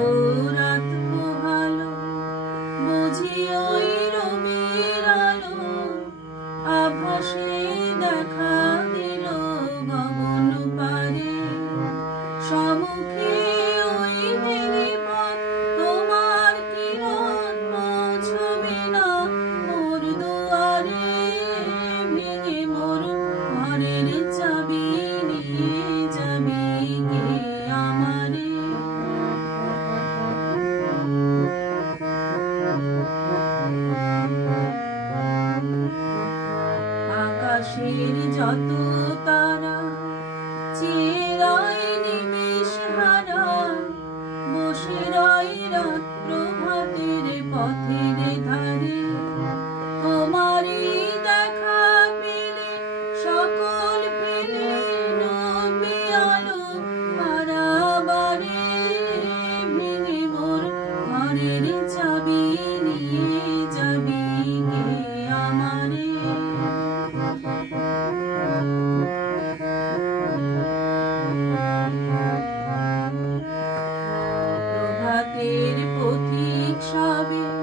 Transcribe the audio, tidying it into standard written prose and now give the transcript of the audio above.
ও রাত পোহালো বুঝি ওই রবির আলো আভাসে দেখা দিল গগন পারে সম্মুখে ওই হেলিপথ তোমার কিরণ পৌঁছবে না মোর দুয়ারে ভেঙে মোর ঘরের চাবি নিয়ে যাবি কে আমারে আকাশের যত তারা চিরাই নিমেষ হারা বসে রয় রাত প্রভাতের পথের ধারে তোমারই দেখা পেলে সকল পেলে নবী আলো পারাবারে ভেঙে মোর ঘরের চাবি নিয়ে যাবি কে আমারে প্রভাতের পথিক সবে